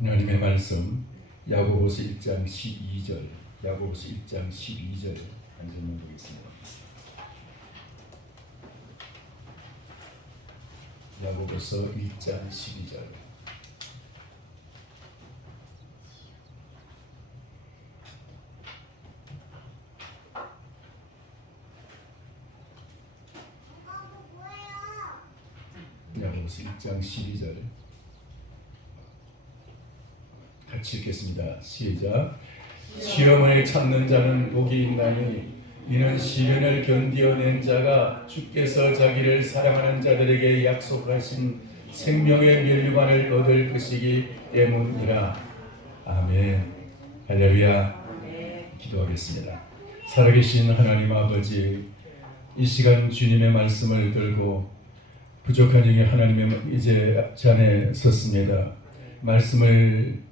하나님의 말씀 야고보서 1장 12절, 야고보서 1장 12절 한 절만 보겠습니다. 야고보서 1장 12절. 야고보서 1장 12절 같이 읽겠습니다. 시작. 시험을 참는 자는 복이 있나니 이는 시련을 견디어낸 자가 주께서 자기를 사랑하는 자들에게 약속하신 생명의 면류관을 얻을 것이기 때문이라. 아멘. 할렐루야. 기도하겠습니다. 살아계신 하나님 아버지, 이 시간 주님의 말씀을 들고 부족한 중에 하나님의 이제 잔에 섰습니다. 말씀을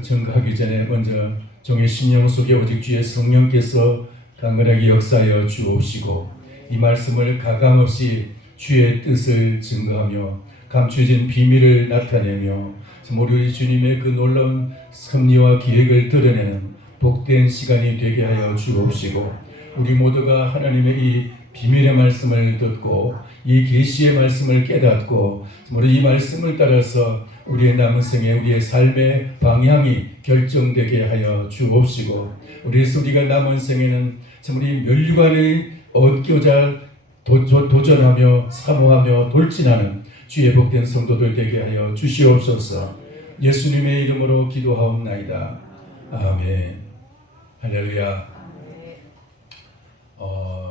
전가하기 전에 먼저 종의 심령 속에 오직 주의 성령께서 강건하게 역사하여 주옵시고 이 말씀을 가감없이 주의 뜻을 증거하며 감추어진 비밀을 나타내며 우리 주님의 그 놀라운 섭리와 기획을 드러내는 복된 시간이 되게 하여 주옵시고 우리 모두가 하나님의 이 비밀의 말씀을 듣고 이 계시의 말씀을 깨닫고 우리 이 말씀을 따라서 우리의 남은 생에 우리의 삶의 방향이 결정되게 하여 주옵시고 우리가 남은 생에는 참 우리 면류관을 얻고자 도전하며 사모하며 돌진하는 주의 복된 성도들 되게 하여 주시옵소서. 예수님의 이름으로 기도하옵나이다. 아멘. 할렐루야.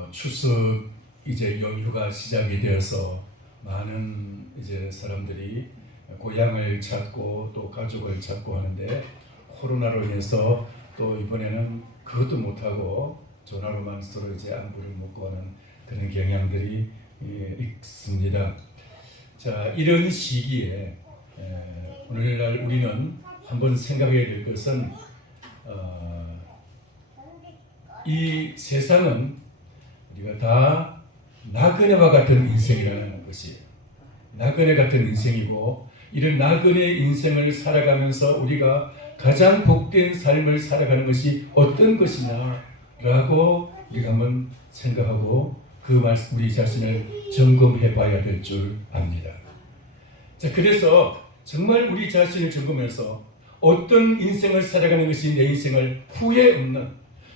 추석 이제 연휴가 시작이 되어서 많은 이제 사람들이 고향을 찾고 또 가족을 찾고 하는데 코로나로 인해서 또 이번에는 그것도 못하고 전화로만 서로 이제 안부를 묻고 하는 그런 경향들이 있습니다. 자, 이런 시기에 오늘날 우리는 한번 생각해야 될 것은 이 세상은 우리가 다 나그네와 같은 인생이라는 것이에요. 나그네 같은 인생이고 이런 나그네 인생을 살아가면서 우리가 가장 복된 삶을 살아가는 것이 어떤 것이냐라고 우리가 한번 생각하고 그 말씀 우리 자신을 점검해 봐야 될 줄 압니다. 자, 그래서 정말 우리 자신을 점검해서 어떤 인생을 살아가는 것이 내 인생을 후회 없는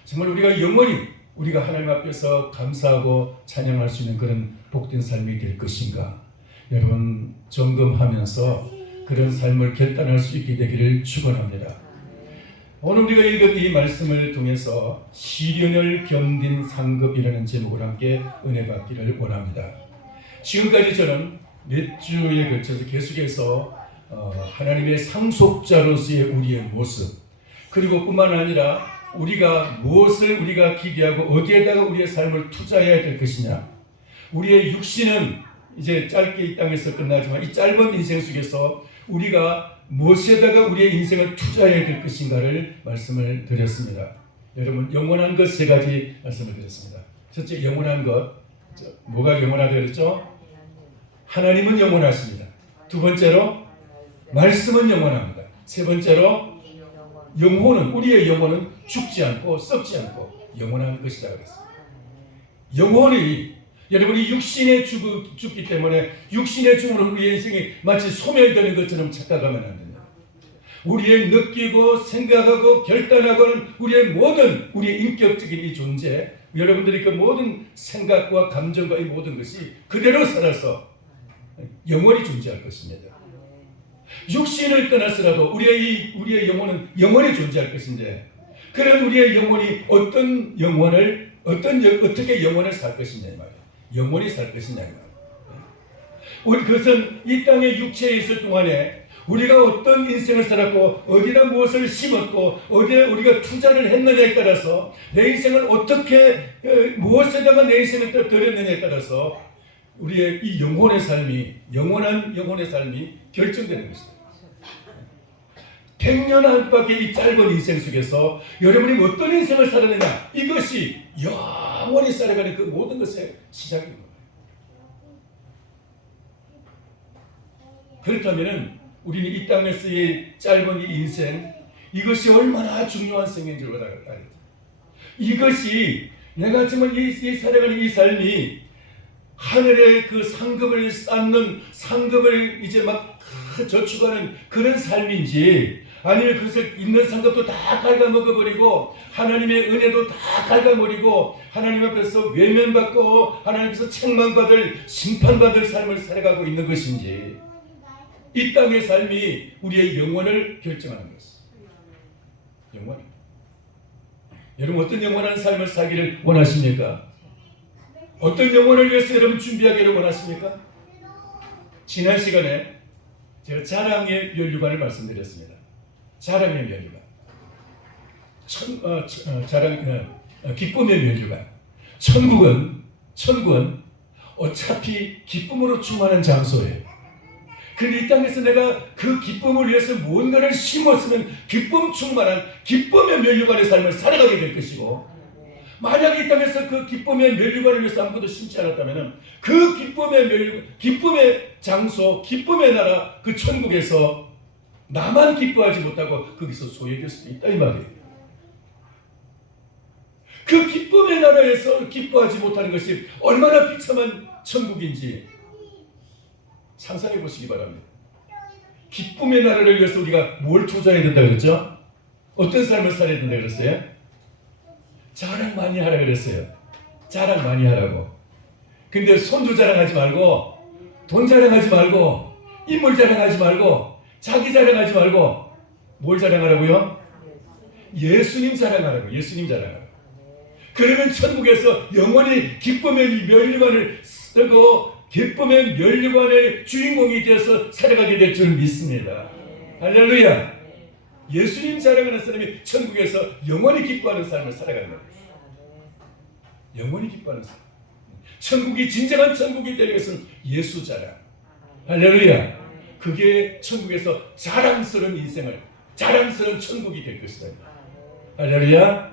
정말 우리가 영원히 우리가 하나님 앞에서 감사하고 찬양할 수 있는 그런 복된 삶이 될 것인가, 여러분 점검하면서 그런 삶을 결단할 수 있게 되기를 축원합니다. 오늘 우리가 읽은 이 말씀을 통해서 시련을 견딘 상급이라는 제목을 함께 은혜 받기를 원합니다. 지금까지 저는 몇 주에 걸쳐서 계속해서 하나님의 상속자로서의 우리의 모습, 그리고 뿐만 아니라 우리가 무엇을 우리가 기대하고 어디에다가 우리의 삶을 투자해야 될 것이냐, 우리의 육신은 이제 짧게 이 땅에서 끝나지만 이 짧은 인생 속에서 우리가 무엇에다가 우리의 인생을 투자해야 될 것인가를 말씀을 드렸습니다. 여러분, 영원한 것 세 가지 말씀을 드렸습니다. 첫째, 영원한 것. 뭐가 영원하다 그랬죠? 하나님은 영원하십니다. 두 번째로 말씀은 영원합니다. 세 번째로 영혼은, 우리의 영혼은 죽지 않고 썩지 않고 영원한 것이다 그랬습니다. 영혼이, 여러분이 육신에 죽기 때문에 육신의 죽음으로 우리의 인생이 마치 소멸되는 것처럼 착각하면 안 됩니다. 우리의 느끼고 생각하고 결단하고 하는 우리의 인격적인 이 존재, 여러분들이 그 모든 생각과 감정과 이 모든 것이 그대로 살아서 영원히 존재할 것입니다. 육신을 떠나서라도 우리의 영혼은 영원히 존재할 것인데, 그런 우리의 영혼이 어떻게 영원을 살 것이냐 이 말이에요. 영원히 살 것이냐 이 말이에요. 그것은 이 땅의 육체에 있을 동안에 우리가 어떤 인생을 살았고 어디다 무엇을 심었고 어디에 우리가 투자를 했느냐에 따라서 내 인생을 어떻게 무엇에다가 내 인생을 드렸느냐에 따라서 우리의 이 영혼의 삶이, 영원한 영혼의 삶이 결정되는 것입니다. 100년 안팎의 이 짧은 인생 속에서 여러분이 어떤 인생을 살았느냐, 이것이 영원히 살아가는 그 모든 것의 시작입니다. 그렇다면 우리는 이 땅에서의 짧은 이 인생, 이것이 얼마나 중요한 생명인지를 알았다. 이것이 내가 정말 이 살아가는 이 삶이 하늘의 그 상급을 쌓는, 상급을 이제 막 저축하는 그런 삶인지, 아니면 그것을 있는 상급도 다 갉아먹어버리고 하나님의 은혜도 다 갉아버리고 하나님 앞에서 외면받고 하나님 앞에서 책망받을, 심판받을 삶을 살아가고 있는 것인지, 이 땅의 삶이 우리의 영혼을 결정하는 것입니다. 영원. 여러분 어떤 영원한 삶을 살기를 원하십니까? 어떤 영혼을 위해서 여러분 준비하기를 원하십니까? 지난 시간에 제가 자랑의 면류관을 말씀드렸습니다. 자랑의 면류관, 기쁨의 면류관. 천국은 어차피 기쁨으로 충만한 장소예요. 근데 이 땅에서 내가 그 기쁨을 위해서 무언가를 심었으면 기쁨 충만한 기쁨의 면류관의 삶을 살아가게 될 것이고, 만약에 이 땅에서 그 기쁨의 면류관을 위해서 아무것도 심지 않았다면 그 기쁨의 면류관, 기쁨의 장소, 기쁨의 나라, 그 천국에서 나만 기뻐하지 못하고 거기서 소외될 수도 있다 이 말이에요. 그 기쁨의 나라에서 기뻐하지 못하는 것이 얼마나 비참한 천국인지 상상해 보시기 바랍니다. 기쁨의 나라를 위해서 우리가 뭘 투자해야 된다 그랬죠? 어떤 삶을 살아야 된다 그랬어요? 자랑 많이 하라 그랬어요. 자랑 많이 하라고. 근데 손주 자랑하지 말고, 돈 자랑하지 말고, 인물 자랑하지 말고, 자기 자랑하지 말고, 뭘 자랑하라고요? 예수님 자랑하라고. 예수님 자랑하라고. 그러면 천국에서 영원히 기쁨의 면류관을 쓰고 기쁨의 면류관의 주인공이 되어서 살아가게 될 줄 믿습니다. 할렐루야. 예수님 자랑하는 사람이 천국에서 영원히 기뻐하는 삶을 살아가는 거예요. 영원히 기뻐하는 삶. 천국이 진정한 천국이 되기 위해서는 예수 자랑. 할렐루야. 그게 천국에서 자랑스러운 인생을, 자랑스러운 천국이 될 것이다. 할렐루야.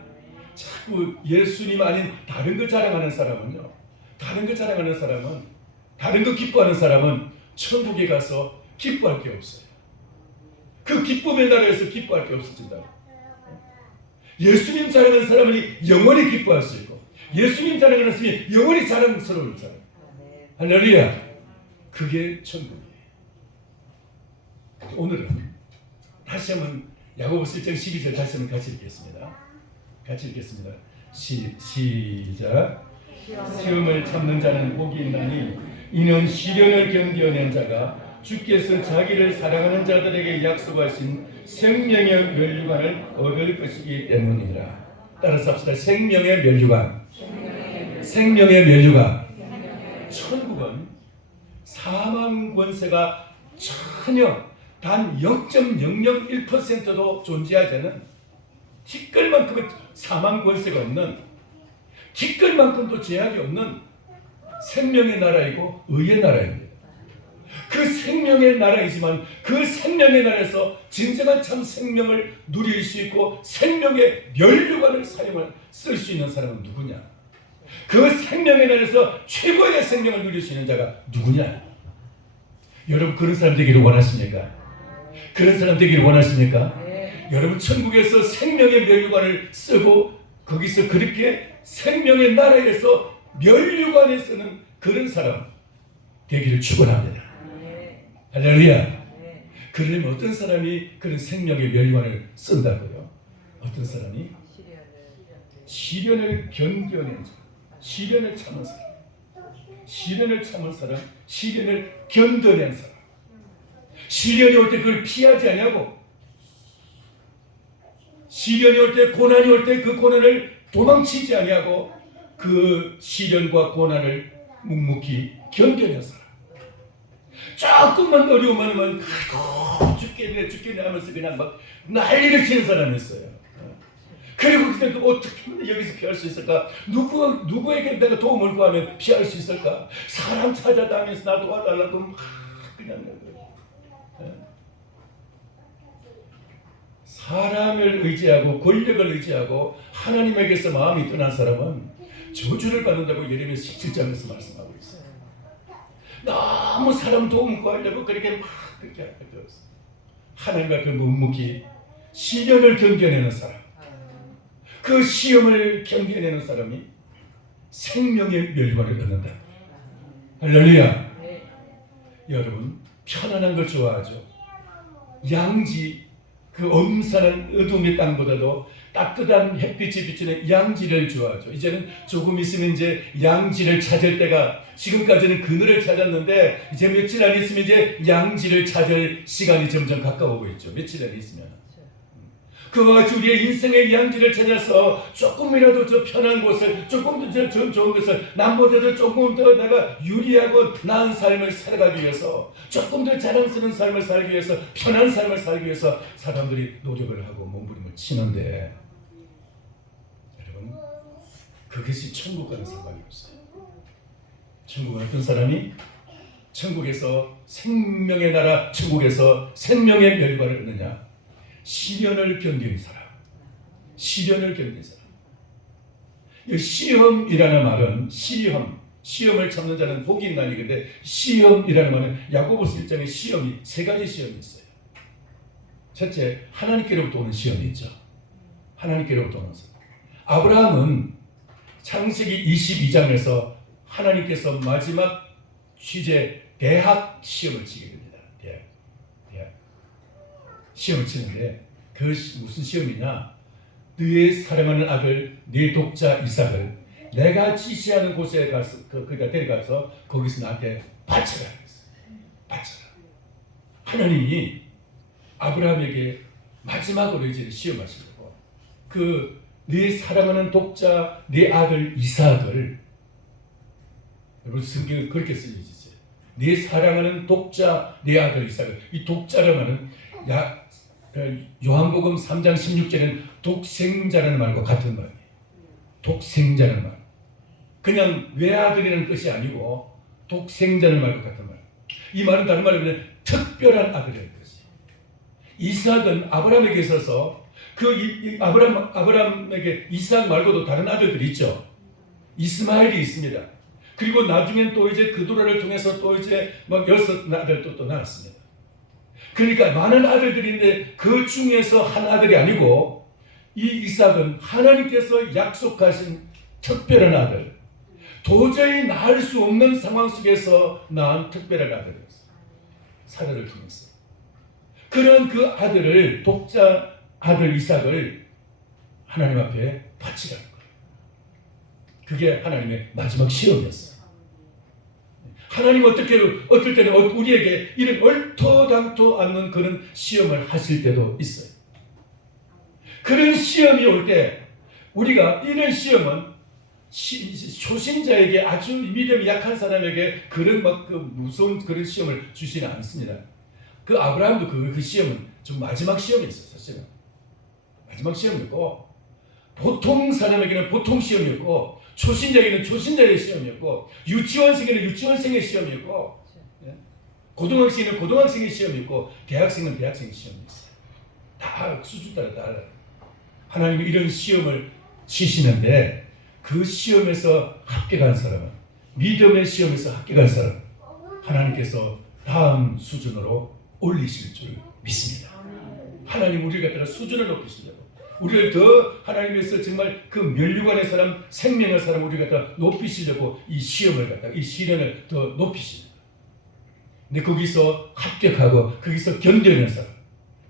자꾸 예수님 아닌 다른 거 자랑하는 사람은요, 다른 거 자랑하는 사람은, 다른 거 기뻐하는 사람은 천국에 가서 기뻐할 게 없어요. 그 기쁨의 나라에서 기뻐할 게 없어진다. 예수님 자랑하는 사람은 영원히 기뻐할 수 있고, 예수님 자랑하는 사람이 영원히 자랑스러울 사람. 할렐루야. 그게 천국이에요. 오늘은 다시 한번 야고보서 1장 12절 다시 한번 같이 읽겠습니다. 같이 읽겠습니다. 시작. 시험을 참는 자는 복이 있나니 이는 시련을 견뎌낸 자가 주께서 자기를 사랑하는 자들에게 약속하신 생명의 면류관을 얻을 것이기 때문이라. 따라서 합시다. 생명의 면류관. 생명의 면류관. 천국은 사망 권세가 전혀 단 0.001%도 존재하지 않은, 티끌만큼의 사망 권세가 없는, 티끌만큼도 제약이 없는 생명의 나라이고 의의 나라입니다. 그 생명의 나라이지만 그 생명의 나라에서 진정한 참 생명을 누릴 수 있고 생명의 면류관을 쓸 수 있는 사람은 누구냐? 그 생명의 나라에서 최고의 생명을 누릴 수 있는 자가 누구냐? 여러분 그런 사람 되기를 원하십니까? 그런 사람 되기를 원하십니까? 여러분 천국에서 생명의 면류관을 쓰고 거기서 그렇게 생명의 나라에서 면류관에 쓰는 그런 사람 되기를 축원합니다. 할렐루야. 그러려면 어떤 사람이 그런 생명의 면류관을 쓴다고요? 어떤 사람이? 시련을 견뎌낸 자, 시련을 참은 사람, 시련을 참은 사람, 시련을 견뎌낸 사람. 시련이 올 때 그걸 피하지 않냐고. 시련이 올 때, 고난이 올 때 그 고난을 도망치지 않냐고. 그 시련과 고난을 묵묵히 견뎌낸 사람. 조금만 어려움만 하면 죽겠네 하면서 그냥 막 난리를 치는 사람이 있어요. 그리고 그때 어떻게 여기서 피할 수 있을까? 누구에게 내가 도움을 구하면 피할 수 있을까? 사람 찾아다니면서 나 도와달라고 막 그냥 사람을 의지하고 권력을 의지하고 하나님에게서 마음이 떠난 사람은 저주를 받는다고 예레미야 17장에서 말씀하고 있어요. 너무 사람 도움 구하려고 그렇게 막 그렇게 할 필요 없어요. 하나님과 그 묵묵히 시련을 견뎌내는 사람, 그 시험을 견뎌내는 사람이 생명의 멸관을 얻는다. 할렐루야. 여러분, 편안한 걸 좋아하죠. 양지, 그 엄산한 어둠의 땅보다도 따뜻한 햇빛이 비추는 양지를 좋아하죠. 이제는 조금 있으면 이제 양지를 찾을 때가, 지금까지는 그늘을 찾았는데 이제 며칠 안 있으면 이제 양지를 찾을 시간이 점점 가까워오고 있죠. 며칠 안 있으면. 그와 같이 우리의 인생의 양지를 찾아서 조금이라도 저 편한 곳을, 조금 더 좋은 것을, 남보다도 조금 더 내가 유리하고 나은 삶을 살아가기 위해서, 조금 더 자랑스러운 삶을 살기 위해서, 편한 삶을 살기 위해서 사람들이 노력을 하고 몸부림을 치는데, 여러분, 그것이 천국과는 상관이 없어요. 천국은 어떤 사람이 천국에서 생명의 나라, 천국에서 생명의 멸관을 얻느냐? 시련을 견디는 사람, 시련을 견디는 사람. 이 시험이라는 말은 시험을 참는 자는 복이 있나니, 근데 시험이라는 말은 야고보서 1장에 시험이 세 가지 시험이 있어요. 첫째, 하나님께로부터 오는 시험이 있죠. 하나님께로부터 오는 시험. 아브라함은 창세기 22장에서 하나님께서 마지막 취재 대학 시험을 치게 됩니다. 대학 시험을 치는데, 그 무슨 시험이냐? 너의 사랑하는 아들, 네 독자 이삭을 내가 지시하는 곳에 가서, 그러니까 데려가서 거기서 나한테 바쳐라. 바쳐라. 하나님이 아브라함에게 마지막으로 이제 시험하시려고, 네 사랑하는 독자, 네 아들 이삭을, 여러분 성경은 그렇게 쓰여져 있어요. 네 사랑하는 독자, 네 아들 이삭을. 이 독자라는 요한복음 3장 16절에는 독생자라는 말과 같은 말이에요. 독생자라는 말. 그냥 외아들이라는 뜻이 아니고 독생자라는 말과 같은 말. 이 말은 다른 말로 하면 특별한 아들이라는 뜻이에요. 이삭은 아브라함에게 있어서 아브라함에게 이삭 말고도 다른 아들들이 있죠. 이스마엘이 있습니다. 그리고 나중엔 또 이제 그도라를 통해서 또 이제 막 6아들도 또 낳았습니다. 그러니까 많은 아들들인데 그 중에서 한 아들이 아니고, 이 이삭은 하나님께서 약속하신 특별한 아들, 도저히 낳을 수 없는 상황 속에서 낳은 특별한 아들이었어요. 사라를 통해서. 그런 그 아들을, 독자 아들 이삭을 하나님 앞에 바치라는 거예요. 그게 하나님의 마지막 시험이었어요. 하나님 어떨 때는 우리에게 이런 얼토당토 않는 그런 시험을 하실 때도 있어요. 그런 시험이 올 때 우리가, 이런 시험은 초신자에게, 아주 믿음이 약한 사람에게 그런 무서운 그런 시험을 주시는 않습니다. 그 아브라함도 그 시험은 좀 마지막 시험이었어요. 사실은 마지막 시험이었고, 보통 사람에게는 보통 시험이었고, 초신자에게는 초신자의 시험이었고, 유치원생에는 유치원생의 시험이었고, 고등학생에는 고등학생의 시험이었고, 대학생은 대학생의 시험이었어요. 다 수준 따라 달라요. 하나님이 이런 시험을 치시는데, 그 시험에서 합격한 사람은, 믿음의 시험에서 합격한 사람, 하나님께서 다음 수준으로 올리실 줄 믿습니다. 하나님 우리를 갖다가 수준을 높이시려고, 우리를 더 하나님께서 정말 그 면류관의 사람, 생명의 사람 우리를 갖다 높이시려고 이 시험을 갖다가, 이 시련을 더 높이십니다. 근데 거기서 합격하고 거기서 견뎌낸 사람,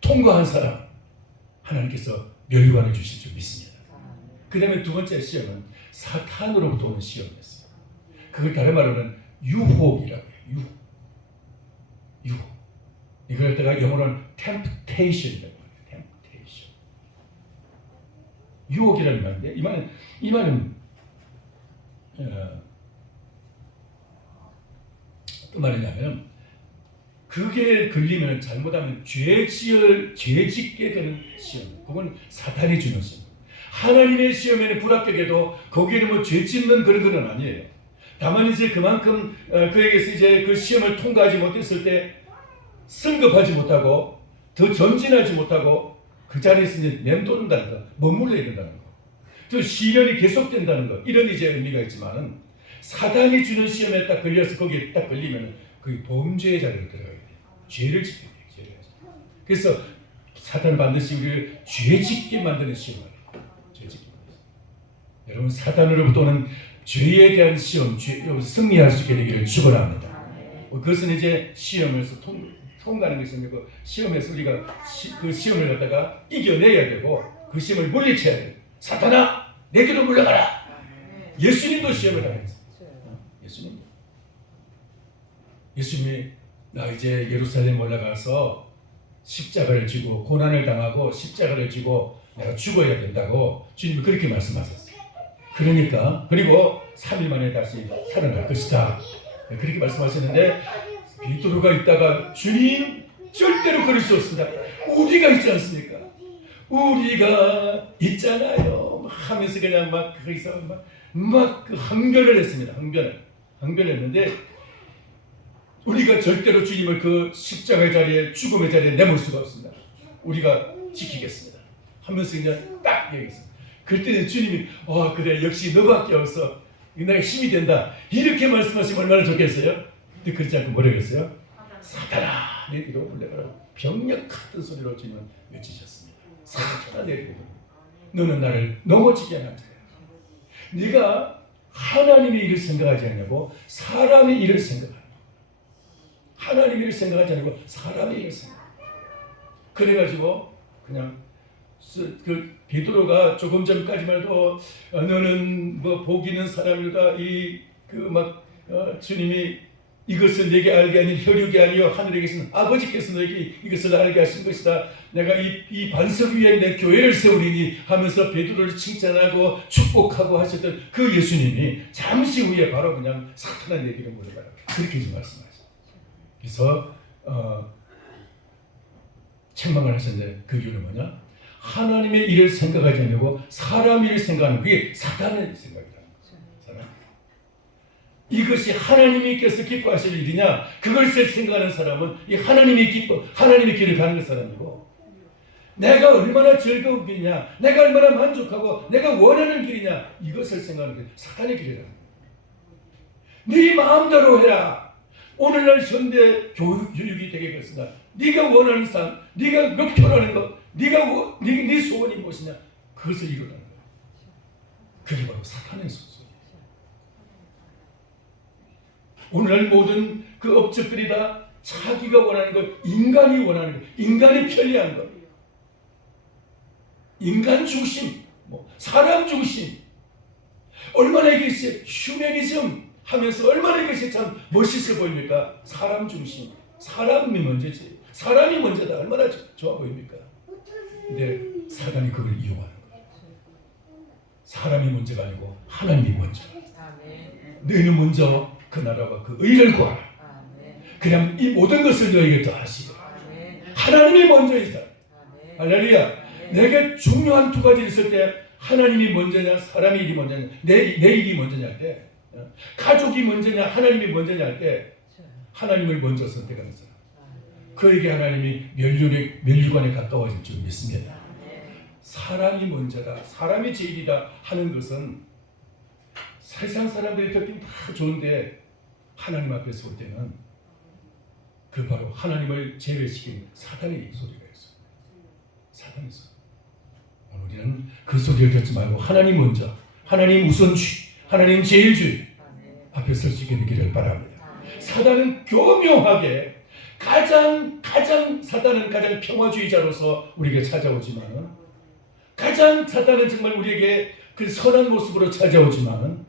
통과한 사람, 하나님께서 면류관을 주실 줄 믿습니다. 그 다음에 두 번째 시험은 사탄으로부터 오는 시험이었어요. 그걸 다른 말로는 유혹이라고 해요. 유혹. 이걸 갖다가 영어로는 temptation이라고 해요. temptation. 유혹이라는 말인데, 이 말은 어떤 말이냐면, 그게 걸리면, 잘못하면 죄 짓게 되는 시험. 그건 사탄이 주는 시험. 하나님의 시험에는 불합격해도 거기에는 뭐 죄 짓는 그런 건 아니에요. 다만 이제 그만큼 그에게서 이제 그 시험을 통과하지 못했을 때 승급하지 못하고 더 전진하지 못하고 그 자리에서 이제 맴도는다는 거, 머물러 있는다는 거, 또 시련이 계속된다는 거, 이런 이제 의미가 있지만은, 사단이 주는 시험에 딱 걸려서 거기에 딱 걸리면 거기 범죄의 자리로 들어가게 돼요. 죄를 짓게 돼요. 그래서 사탄은 반드시 우리를 죄짓게 만드는 시험을 해요. 죄짓게 만드는. 여러분 사탄으로부터 오는 죄에 대한 시험, 승리할 수 있게 되기를 축원합니다. 그것은 이제 시험에서 통과하는 것이 아니고 시험에서 우리가 그 시험을 갖다가 이겨내야 되고 그 시험을 물리쳐야 돼요. 사탄아 내게로 물러가라. 예수님도 시험을 당했어요. 예수님이 나 이제 예루살렘 올라가서 십자가를 지고 고난을 당하고 십자가를 지고 내가 죽어야 된다고 주님이 그렇게 말씀하셨어요. 그러니까 그리고 3일 만에 다시 살아날 것이다. 그렇게 말씀하셨는데 베드로가 있다가 주님 절대로 그럴 수 없습니다. 우리가 있지 않습니까? 우리가 있잖아요. 하면서 그냥 막 거기서 막 그 항변을 했습니다. 항변을 했는데 우리가 절대로 주님을 그 십자가의 자리에 죽음의 자리에 내몰 수가 없습니다. 우리가 지키겠습니다. 하면서 그냥 딱 얘기했습니다. 그때는 주님이 그래 역시 너밖에 없어. 내가 힘이 된다. 이렇게 말씀하시면 얼마나 좋겠어요? 근데 그렇지 않고 뭐라고 했어요? 사탄아 내게로 물러가라. 병력 같은 소리로 주님은 외치셨습니다. 사탄아 내게로 너는 나를 넘어지게 하는 자야. 네가 하나님의 일을 생각하지 않냐고 사람의 일을 생각하는 거야. 하나님의 일을 생각하지 않고 사람의 일을 생각해. 그래가지고 그냥 그 베드로가 조금 전까지만 해도 너는 뭐 복 있는 사람이다. 주님이 이것을 내게 알게 하니 혈육이 아니요 하늘에 계신 아버지께서 너에게 이것을 알게 하신 것이다. 내가 이 반석 위에 내 교회를 세우리니 하면서 베드로를 칭찬하고 축복하고 하셨던 그 예수님이 잠시 후에 바로 그냥 사탄아 내게로 물러가라. 그렇게 말씀하셨어요. 그래서 책망을 하셨는데 그 이유는 뭐냐? 하나님의 일을 생각하지 않고 사람 일을 생각하는 그게 사탄의 생각이라는 거죠. 이것이 하나님께서 기뻐하실 일이냐? 그것을 생각하는 사람은 이 하나님의 길을 가는 그 사람이고 내가 얼마나 즐거운 길이냐? 내가 얼마나 만족하고 내가 원하는 길이냐? 이것을 생각하는 게 사탄의 길이라는 거예요. 네 마음대로 해라. 오늘날 현대 교육이 되겠습니다. 네가 원하는 삶, 네가 목표라는 것, 네 소원이 무엇이냐? 그것을 이루라는 거예요. 그게 바로 사탄의 소속이에요. 오늘날 모든 그 업적들이 다 자기가 원하는 것, 인간이 원하는 것, 인간이 편리한 것, 인간 중심, 사람 중심, 얼마나 이것이 휴머니즘 하면서 얼마나 이것이 참 멋있어 보입니까? 사람 중심, 사람이 먼저지. 사람이 먼저다. 얼마나 좋아 보입니까? 근데 사단이 그걸 이용하는 거예요. 사람이 먼저가 아니고 하나님이 먼저. 너희는 먼저 그 나라와 그 의를 구하라. 그냥 이 모든 것을 너에게 더하시고 하나님이 먼저이다. 할렐루야. 내게 중요한 두 가지 있을 때 하나님이 먼저냐 사람의 일이 먼저냐 내 일이 먼저냐 할 때 가족이 먼저냐 하나님이 먼저냐 할 때 하나님을 먼저 선택하는 사람 그에게 하나님이 면류관에 가까워질 줄 믿습니다. 사람이 먼저다 사람이 제일이다 하는 것은 세상 사람들이 듣기는 다 좋은데 하나님 앞에서 올 때는 그 바로 하나님을 제외시킨 사탄의 소리가 있어요. 사탄의 소리. 우리는 그 소리를 듣지 말고 하나님 먼저, 하나님 우선주의, 하나님 제일주의 앞에 설 수 있게 되기를 바랍니다. 사단은 교묘하게 사단은 가장 평화주의자로서 우리에게 찾아오지만 사단은 정말 우리에게 그 선한 모습으로 찾아오지만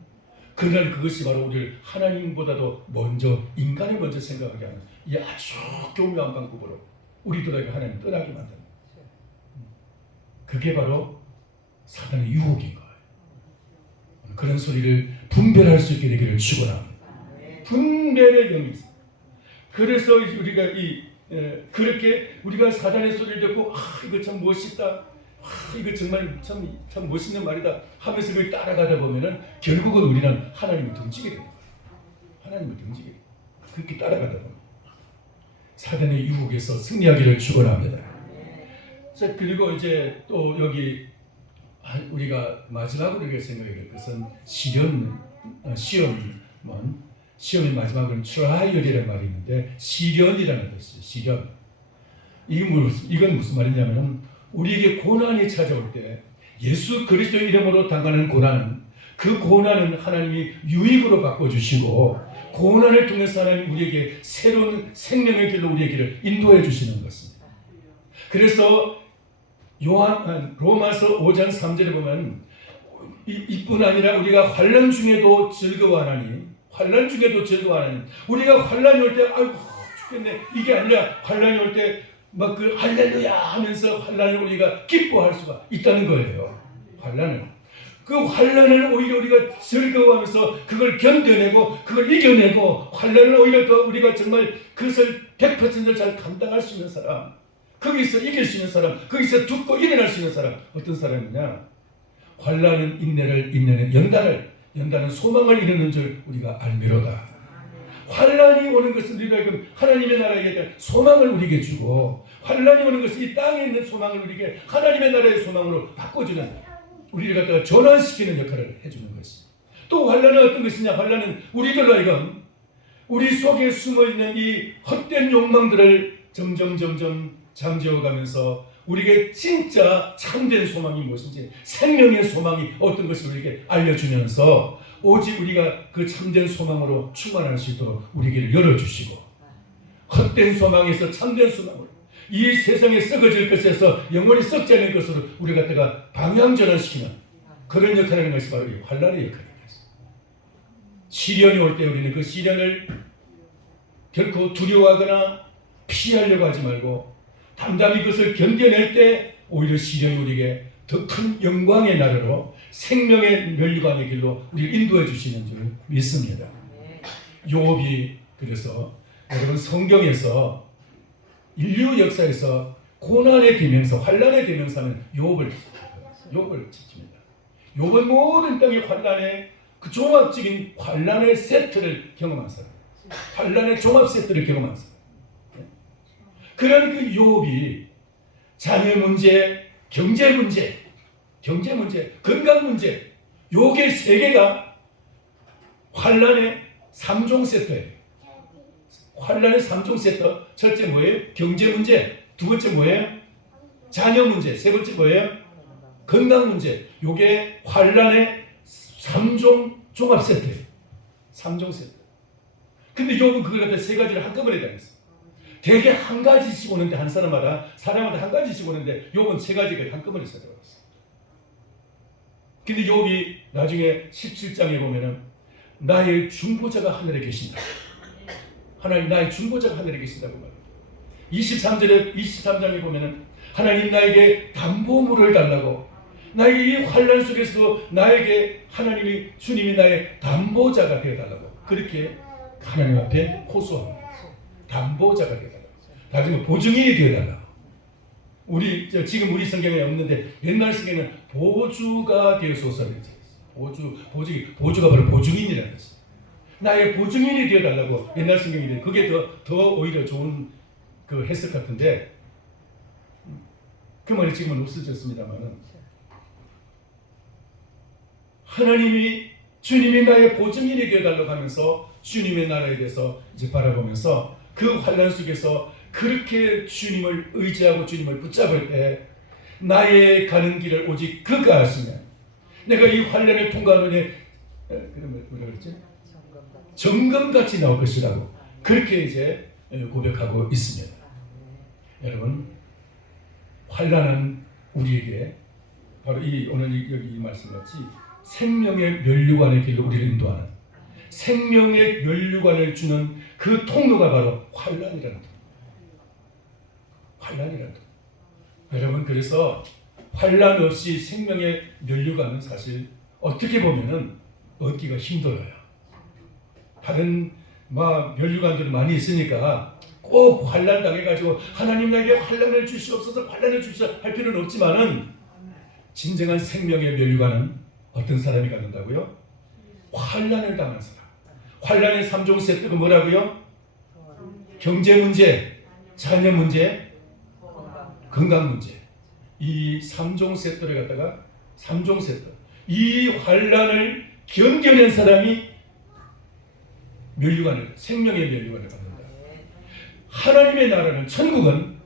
그날 그것이 바로 우리를 하나님보다도 먼저 인간을 먼저 생각하게 하는 이 아주 교묘한 방법으로 우리들에게 하나님 떠나게 만드는 그게 바로 사단의 유혹인 거예요. 그런 소리를 분별할 수 있게 되기를 축원합니다. 분별의 영이 있습니다. 그래서 우리가 그렇게 우리가 사단의 소리를 듣고 이거 참 멋있다. 이거 정말 참 멋있는 말이다 하면서 그걸 따라가다 보면은 결국은 우리는 하나님을 등지게 되는 거예요. 하나님을 등지게 돼요. 그렇게 따라가다 보면 사단의 유혹에서 승리하기를 축원합니다. 자, 그리고 이제 또 여기 우리가 마지막으로 우리가 생각해야 될 것은 시험의 마지막으로는 트라이얼이라는 말이 있는데 시련이라는 뜻이죠. 시련. 이건 무슨 말이냐면 우리에게 고난이 찾아올 때 예수 그리스도의 이름으로 당하는 고난은 그 고난은 하나님이 유익으로 바꿔주시고 고난을 통해서 하나님 우리에게 새로운 생명의 길로 우리의 길을 인도해 주시는 것입니다. 그래서 로마서 5장 3절에 보면 이뿐 아니라 우리가 환난 중에도 즐거워하나니 우리가 환난이 올 때 아이고 죽겠네 이게 아니라 환난이 올 때 막 그 할렐루야 하면서 환난을 우리가 기뻐할 수가 있다는 거예요. 그 환난을 오히려 우리가 즐거워하면서 그걸 견뎌내고 그걸 이겨내고 환난을 오히려 더 우리가 정말 그것을 100% 잘 감당할 수 있는 사람, 거기서 이길 수 있는 사람, 거기서 듣고 일어날 수 있는 사람, 어떤 사람이냐? 환난은 인내를 인내는 연단은 소망을 이루는 줄 우리가 알미로다. 환난이 오는 것은 우리가 하나님의 나라에 대한 소망을 우리에게 주고 환난이 오는 것은 이 땅에 있는 소망을 우리에게 하나님의 나라의 소망으로 바꿔주는 우리를 갖다가 전환시키는 역할을 해주는 것이. 또 환난은 어떤 것이냐? 환난은 우리들로 하여금 우리 속에 숨어있는 이 헛된 욕망들을 점점 잠재워가면서 우리에게 진짜 참된 소망이 무엇인지 생명의 소망이 어떤 것을 우리에게 알려주면서 오직 우리가 그 참된 소망으로 충만할 수 있도록 우리에게 열어주시고 헛된 소망에서 참된 소망으로 이 세상에 썩어질 것에서 영원히 썩지 않는 것으로 우리 갖다가 방향전환시키는 그런 역할을 하는 것이 바로 이 환난의 역할입니다. 시련이 올 때 우리는 그 시련을 결코 두려워하거나 피하려고 하지 말고 담담히 그것을 견뎌낼 때 오히려 시련이 우리에게 더 큰 영광의 나라로 생명의 면류관의 길로 우리를 인도해 주시는 줄 믿습니다. 욥이 그래서 여러분 성경에서 인류 역사에서 고난의 대명사, 환난의 대명사는 욥을 지킵니다. 욥은 모든 땅의 환난의 그 종합적인 환난의 세트를 경험한 사람, 환난의 종합 세트를 경험한 사람. 그런 그 욥이 자녀 문제, 경제 문제, 건강 문제, 요게 세 개가 환난의 3종 세트예요. 환난의 3종 세트. 첫째 뭐예요? 경제 문제. 두 번째 뭐예요? 자녀 문제. 세 번째 뭐예요? 건강 문제. 요게 환난의 3종 종합 세트예요. 3종 세트. 근데 욥은 그걸 갖다 세 가지를 한꺼번에 당했어요. 대개 한 가지씩 오는데 한 사람마다 한 가지씩 오는데 욥은 세 가지가 한꺼번에 찾아왔어요. 근데 욥이 나중에 17장에 보면은 나의 중보자가 하늘에 계신다. 하나님 나의 중보자가 하늘에 계신다고 말해요. 23장에 보면은 하나님 나에게 담보물을 달라고 나에게 이 환난 속에서도 나에게 주님이 나의 담보자가 되어달라고 그렇게 하나님 앞에 호소합니다. 담보자가 되어달라고. 나중에 보증인이 되어달라고. 지금 우리 성경에 없는데 옛날 성경에는 보주가 되어서서 보주가 바로 보증인이라는 것이. 나의 보증인이 되어달라고 옛날 성경인데 그게 더 오히려 좋은 그 해석 같은데 그 말이 지금은 없어졌습니다만은 주님이 나의 보증인이 되어달라고 하면서 주님의 나라에 대해서 이제 바라보면서 그 환난 속에서 그렇게 주님을 의지하고 주님을 붙잡을 때 나의 가는 길을 오직 그가 하시면 내가 이 환난을 통과하는 뭐라 그랬지? 정금같이 나올 것이라고 그렇게 이제 고백하고 있습니다. 여러분 환난은 우리에게 바로 오늘 여기 이 말씀같이 생명의 면류관의 길로 우리를 인도하는 생명의 면류관을 주는 그 통로가 바로 환난이라는 여러분 그래서 환난 없이 생명의 면류관은 사실 어떻게 보면은 얻기가 힘들어요. 다른 면류관들은 많이 있으니까 꼭 환난 당해가지고 하나님 나에게 환난을 주시옵소서 할 필요는 없지만은 진정한 생명의 면류관은 어떤 사람이 갖는다고요? 환난을 당한 사람. 환난의 3종 세트가 뭐라고요? 경제 문제, 자녀 문제, 건강 문제. 이 3종 세트를 갖다가 3종 세트. 이 환난을 견뎌낸 사람이 생명의 면류관을 받는다. 하나님의 나라는 천국은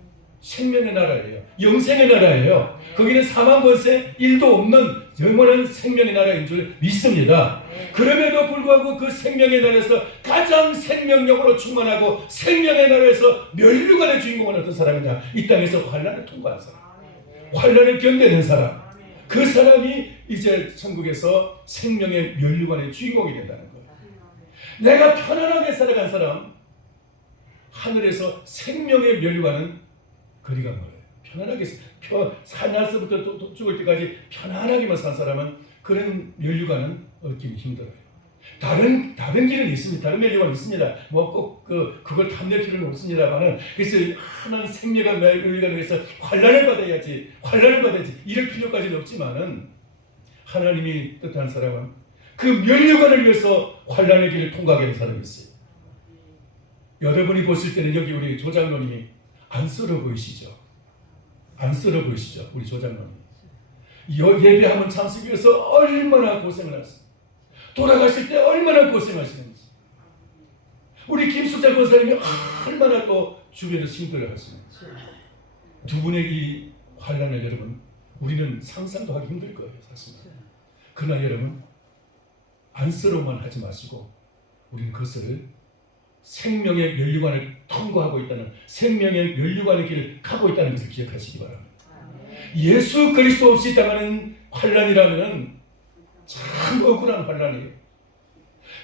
생명의 나라예요. 영생의 나라예요. 거기는 사망 권세 1도 없는 영원한 생명의 나라인 줄 믿습니다. 그럼에도 불구하고 그 생명의 나라에서 가장 생명력으로 충만하고 생명의 나라에서 면류관의 주인공은 어떤 사람이냐? 이 땅에서 환난을 통과한 사람, 환난을 견뎌낸 사람, 그 사람이 이제 천국에서 생명의 면류관의 주인공이 된다는 거예요. 내가 편안하게 살아간 사람, 하늘에서 생명의 면류관은 거리가 멀어요. 편안하게 살날서부터 죽을 때까지 편안하게만 산 사람은 그런 면류관은 얻기는 힘들어요. 다른 길은 있습니다. 다른 면류관은 있습니다. 뭐 꼭 그걸 탐낼 필요는 없습니다만은, 그래서 하나님 생명의 면류관을 위해서 환난을 받아야지 이럴 필요까지는 없지만은, 하나님이 뜻한 사람은 그 면류관을 위해서 환난의 길을 통과하게 된 사람이 있어요. 여러분이 보실 때는 여기 우리 조장로님이 안쓰러워 보이시죠? 안쓰러워 보이시죠? 우리 조장로님. 예배하면 참석이 위해서 얼마나 고생을 하세요. 돌아가실 때 얼마나 고생하시는지. 우리 김숙자 권사님이 얼마나 또 주변에서 힘들어 하시는지. 두 분의 이 환난을 여러분, 우리는 상상도 하기 힘들 거예요, 사실은. 그러나 여러분, 안쓰러워만 하지 마시고 우리는 그것을 생명의 면류관을 통과하고 있다는, 생명의 면류관의 길을 가고 있다는 것을 기억하시기 바랍니다. 예수 그리스도 없이 당하는 환난이라면 참 억울한 환난이에요.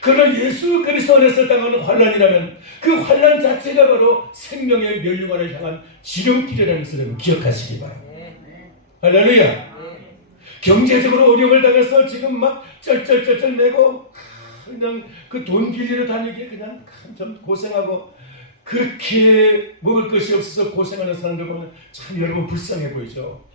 그러나 예수 그리스도 안에서 당하는 환난이라면 그 환난 자체가 바로 생명의 면류관을 향한 지름길이라는 것을 기억하시기 바랍니다. 할렐루야. 경제적으로 어려움을 당해서 지금 막 쩔쩔쩔쩔 매고 그냥 그 돈 빌리러 다니기에 그냥 좀 고생하고, 그렇게 먹을 것이 없어서 고생하는 사람들 보면 참 여러분 불쌍해 보이죠.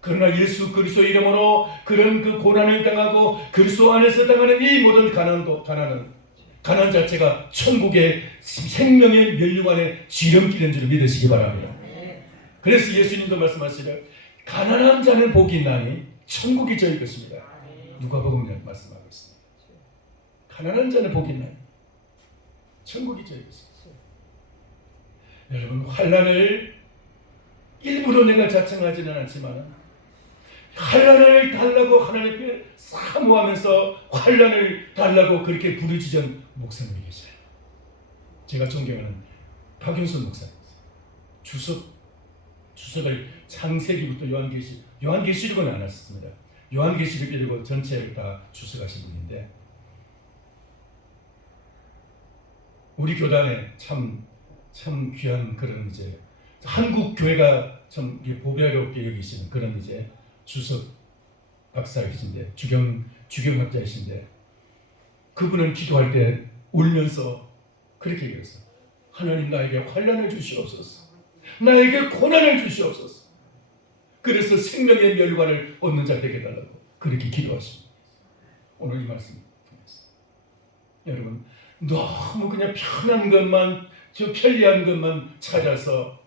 그러나 예수 그리스도 이름으로 그런 그 고난을 당하고 그리스도 안에서 당하는 이 모든 가난 자체가 천국의 생명의 면류관의 지름길인 줄 믿으시기 바랍니다. 그래서 예수님도 말씀하시기를 가난한 자는 복이 있나니 천국이 저희 것입니다. 누가복음 말씀하고 있습니다. 가난한 자는 복이 있나니 천국이 저희 것입니다. 여러분, 환난을 일부러 내가 자청하지는 않지만 환난을 달라고 하나님께 사모하면서 환난을 달라고 그렇게 부르짖은 목사님이 계셔요. 제가 존경하는 박윤선 목사님. 주석을 창세기부터 요한계시록은 안 했습니다. 요한계시록 이르고 전체를 다 주석하신 분인데, 우리 교단에 참 귀한 그런 이제 한국 교회가 참 보배롭게 여기시는 그런 이제 주석 박사이신데, 주경학자이신데, 그분은 기도할 때 울면서 그렇게 얘기했어요. 하나님, 나에게 환난을 주시옵소서. 나에게 고난을 주시옵소서. 그래서 생명의 면류관을 얻는 자 되게 달라고 그렇게 기도하십니다. 오늘 이 말씀 통해서 여러분, 너무 그냥 편한 것만, 편리한 것만 찾아서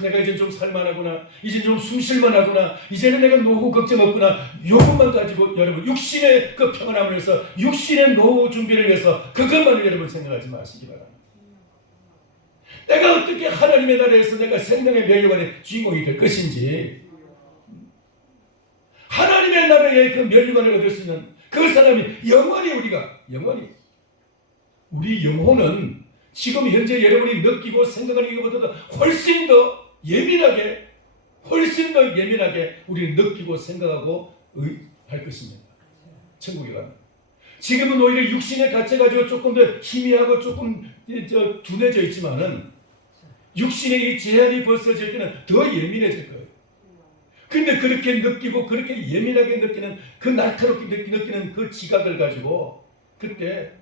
내가 이제 좀 살만하구나, 이제 좀 숨쉴만하구나, 이제는 내가 노후 걱정 없구나, 요것만 가지고 여러분 육신의 그 평안함을 위해서, 육신의 노후 준비를 위해서 그것만을 여러분 생각하지 마시기 바랍니다. 내가 어떻게 하나님의 나라에서 내가 생명의 면류관의 주인공이 될 것인지, 하나님의 나라의 그 면류관을 얻을 수 있는 그 사람이 영원히 우리 영혼은 지금 현재 여러분이 느끼고 생각하는 것보다 훨씬 더 예민하게 우리는 느끼고 생각하고 할 것입니다. 천국에 가면. 지금은 오히려 육신에 갇혀가지고 조금 더 희미하고 조금 둔해져 있지만은 육신의 이 제한이 벗어질 때는 더 예민해질 거예요. 근데 그렇게 느끼고 그렇게 예민하게 느끼는 그 날카롭게 느끼는 그 지각을 가지고 그때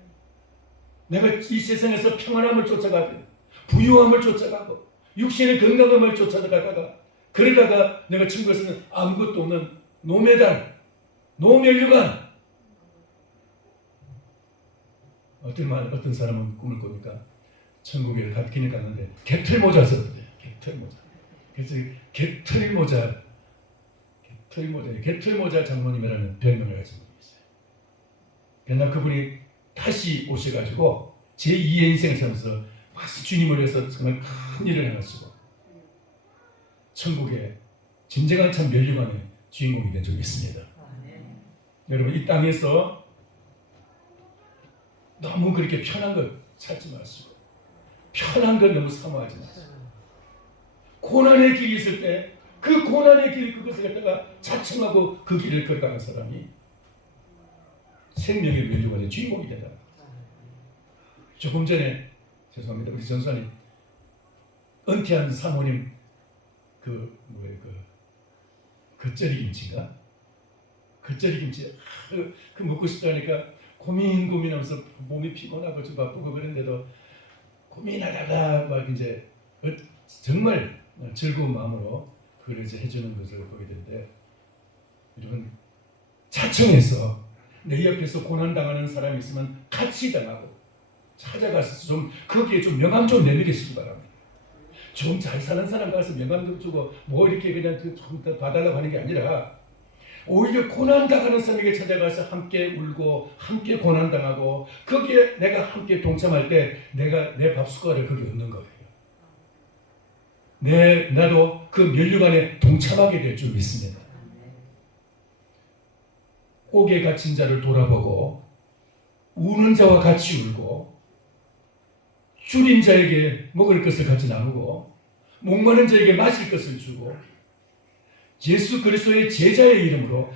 내가 이 세상에서 평안함을 쫓아가고 부유함을 쫓아가고 육신의 건강함을 쫓아가다가 그러다가 내가 천국에서는 아무것도 없는 노매달, 노면류관. 어떤 사람은 꿈을 꾸니까 천국에 길을 갔는데 개털모자 썼대요. 개털모자. 그래서 개털모자 장모님이라는 별명을 가진 분이 있어요. 그러나 그분이 다시 오셔가지고 제2의 인생을 살면서 주님을 위해서 정말 큰 일을 해가지고 천국의 진정한 참 면류관의 주인공이 된 적이 있습니다. 여러분, 이 땅에서 너무 그렇게 편한 것 찾지 마시고 편한 것 너무 사모하지 마시고 고난의 길이 있을 때 그 고난의 길, 그것을 갖다가 자청하고 그 길을 걸어가는 사람이 생명의 면류관의 주인공이 된다. 조금 전에 죄송합니다, 우리 전수님 은퇴한 사모님 겉절이김치인가? 겉절이김치 그 먹고 싶다니까 고민하면서 몸이 피곤하고 좀 바쁘고 그런데도 고민하다가 막 이제 정말 즐거운 마음으로 그걸 이제 해주는 것을 보게 되는데, 여러분, 자청해서 내 옆에서 고난당하는 사람이 있으면 같이 당하고 찾아가서 좀 거기에 좀 명함 좀 내밀으시기 바랍니다. 좀 잘 사는 사람 가서 명함도 주고 뭐 이렇게 그냥 좀 봐달라고 하는 게 아니라 오히려 고난당하는 사람에게 찾아가서 함께 울고 함께 고난당하고 거기에 내가 함께 동참할 때 내가 내 밥숟가락을 거기 얻는 거예요. 나도 그 면류관에 동참하게 될 줄 믿습니다. 옥에 갇힌 자를 돌아보고 우는 자와 같이 울고 줄인 자에게 먹을 것을 같이 나누고 목마른 자에게 마실 것을 주고 예수 그리스도의 제자의 이름으로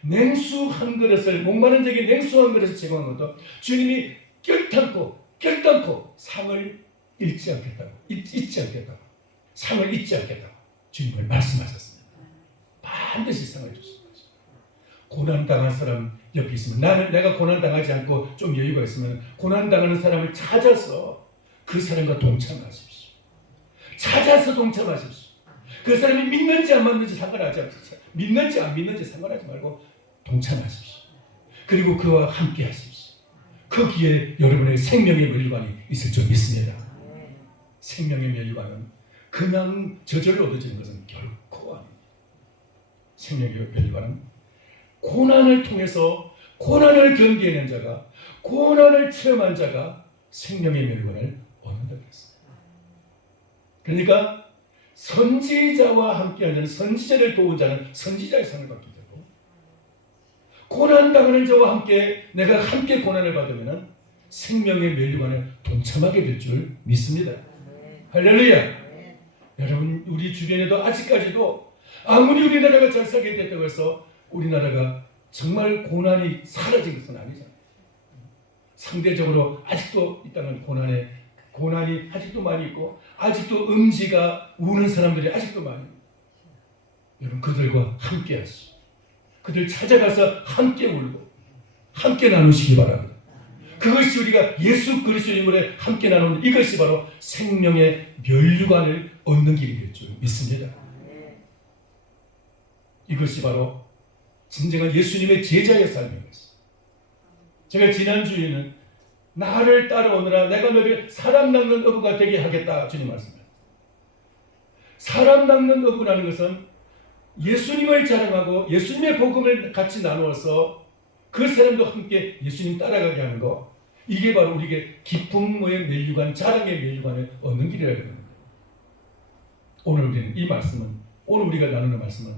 냉수 한 그릇을 목마른 자에게 냉수 한 그릇을 제공한 것도 주님이 결단코 상을 잊지 않겠다고 상을 잊지 않겠다고 주님을 말씀하셨습니다. 반드시 상을 주실 것입니다. 고난당한 사람 옆에 있으면 내가 고난당하지 않고 좀 여유가 있으면 고난당하는 사람을 찾아서 그 사람과 동참하십시오. 그 사람이 믿는지 안 믿는지 상관하지 않습니다. 믿는지 안 믿는지 상관하지 말고 동참하십시오. 그리고 그와 함께 하십시오. 거기에 여러분의 생명의 면류관이 있을 줄 믿습니다. 생명의 면류관은 그냥 저절로 얻어지는 것은 결코 아닙니다. 생명의 면류관은 고난을 통해서 고난을 견디는 자가, 고난을 체험한 자가 생명의 면류관을 얻는다고 했습니다. 그러니까 선지자와 함께하는 자는, 선지자를 도운 자는 선지자의 상을 받게 되고, 고난당하는 자와 함께 내가 함께 고난을 받으면 생명의 면류관에 동참하게 될 줄 믿습니다. 할렐루야. 여러분, 우리 주변에도 아직까지도 아무리 우리나라가 잘 살게 됐다고 해서 우리나라가 정말 고난이 사라진 것은 아니잖아요. 상대적으로 아직도 이 땅은 고난이 아직도 많이 있고 아직도 음지가 우는 사람들이 아직도 많이 있습니다. 여러분, 그들과 함께 하시고 그들 찾아가서 함께 울고 함께 나누시기 바랍니다. 그것이 우리가 예수 그리스도의 이름으로 함께 나누는 이것이 바로 생명의 면류관을 얻는 길이 될 줄 믿습니다. 이것이 바로 진정한 예수님의 제자의 삶인 것입니다. 제가 지난주에는 나를 따라오느라 내가 너를 사람 낚는 어부가 되게 하겠다 주님 말씀합니다. 사람 낚는 어부라는 것은 예수님을 자랑하고 예수님의 복음을 같이 나누어서 그 사람도 함께 예수님 따라가게 하는 것, 이게 바로 우리에게 기쁨의 면류관, 자랑의 면류관을 얻는 길이라고 합니다. 오늘 우리는 이 말씀은, 오늘 우리가 나누는 말씀은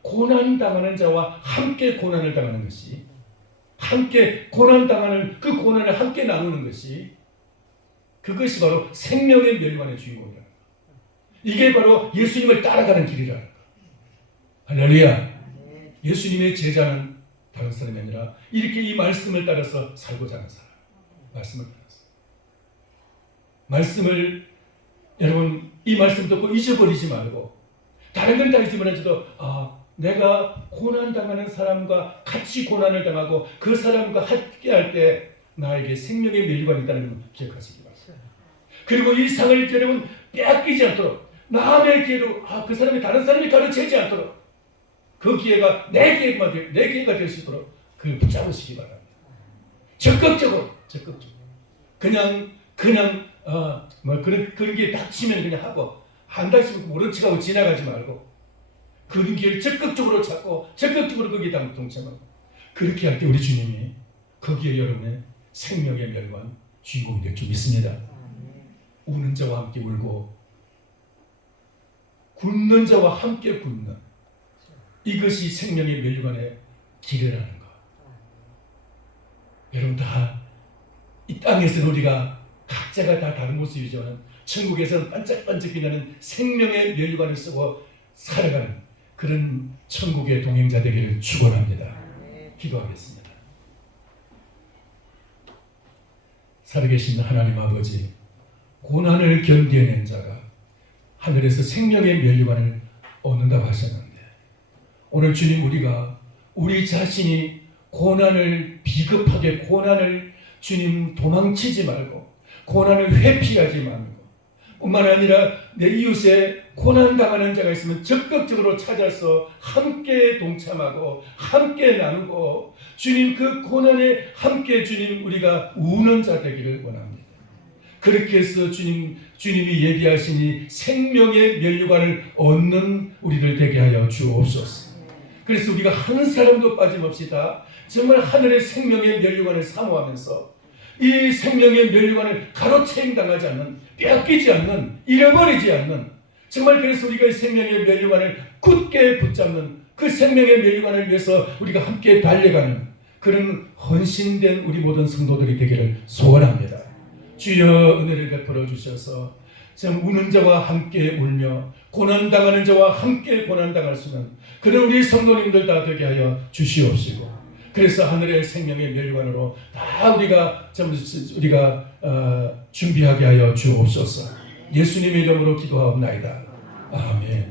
고난당하는 자와 함께 고난을 당하는 것이, 함께 고난당하는 그 고난을 함께 나누는 것이, 그것이 바로 생명의 면류관의 주인공이라는 것. 이게 바로 예수님을 따라가는 길이라는 것. 할렐루야. 예수님의 제자는 다른 사람이 아니라 이렇게 이 말씀을 따라서 살고자 하는 사람. 말씀을 따라서. 말씀을, 여러분, 이 말씀 듣고 잊어버리지 말고, 다른 건 다 잊어버려도 내가 고난당하는 사람과 같이 고난을 당하고 그 사람과 함께 할 때 나에게 생명의 면류관이 있다는 걸 기억하시기 바랍니다. 그리고 이 상을 여러분 빼앗기지 않도록, 남의 기회로 그 사람이 다른 사람이 가르치지 않도록 그 기회가 내 기회가 될 수 있도록 그걸 붙잡으시기 바랍니다. 적극적으로 그냥 그런 게 닥치면 그냥 하고, 안 닥치면 모른 척하고 지나가지 말고 그런 길을 적극적으로 찾고 적극적으로 거기에 동참하고, 그렇게 할 때 우리 주님이 거기에 여러분의 생명의 면류관 주인공이 될 줄 믿습니다. 우는 자와 함께 울고 굳는 자와 함께 굳는, 이것이 생명의 면류관의 길이라는 것. 여러분, 다 이 땅에서는 우리가 각자가 다 다른 모습이지만 천국에서는 반짝반짝 빛나는 생명의 면류관을 쓰고 살아가는 그런 천국의 동행자 되기를 축원합니다. 기도하겠습니다. 살아계신 하나님 아버지, 고난을 견뎌낸 자가 하늘에서 생명의 면류관을 얻는다고 하셨는데, 오늘 주님, 우리 자신이 고난을 비겁하게, 고난을 주님 도망치지 말고, 고난을 회피하지 말고, 뿐만 아니라 내 이웃에 고난당하는 자가 있으면 적극적으로 찾아서 함께 동참하고 함께 나누고, 주님 그 고난에 함께 주님 우리가 우는 자 되기를 원합니다. 그렇게 해서 주님이 예비하시니 생명의 면류관을 얻는 우리들 되게 하여 주옵소서. 그래서 우리가 한 사람도 빠짐없이 다 정말 하늘의 생명의 면류관을 사모하면서 이 생명의 면류관을 가로채임 당하지 않는, 빼앗기지 않는, 잃어버리지 않는, 정말 그래서 우리가 이 생명의 면류관을 굳게 붙잡는 그 생명의 면류관을 위해서 우리가 함께 달려가는 그런 헌신된 우리 모든 성도들이 되기를 소원합니다. 주여, 은혜를 베풀어 주셔서 참 우는 자와 함께 울며 고난당하는 자와 함께 고난당할 수 있는 그런 우리 성도님들 다 되게 하여 주시옵시고, 그래서 하늘의 생명의 면류관으로 다 우리가 준비하게 하여 주옵소서. 예수님의 이름으로 기도하옵나이다. 아멘.